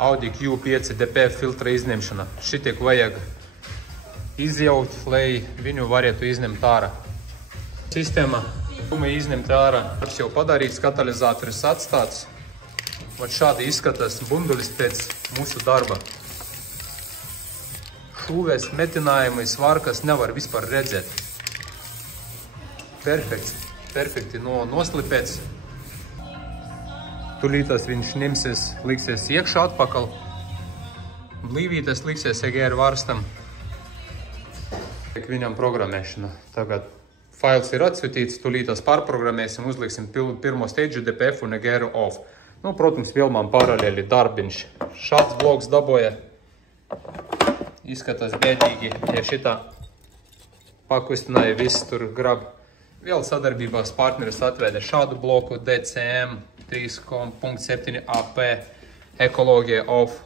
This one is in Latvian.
Audi Q5 DPF filtra izņemšana. Šitiek vajag izjaut, lai viņu varētu izņemt ārā. Sistēma izņemt ārā. Tas jau padarīts, katalizatoris atstāts. Vat šādi izskatās bundulis pēc mūsu darba. Šūvēs, metinājumi, svārkas nevar vispār redzēt. Perfekti noslipēts. Tulītās viņš ņemsies, liksies iekšā atpakaļ. Blīvītas liksies EGR varstam. Viņam programmēšana. Tagad fails ir atsūtīts, tulītās pārprogrammēsim, uzliksim pirmo stage DPF un EGR off. Nu, protams, vēl man paralēli darbiņš. Šāds bloks daboja. Izskatās bēdīgi, ja šitā pakustināja viss tur grab. Vēl sadarbībās partneris atvēda šādu bloku DCM 3.7 AP ekoloģija off.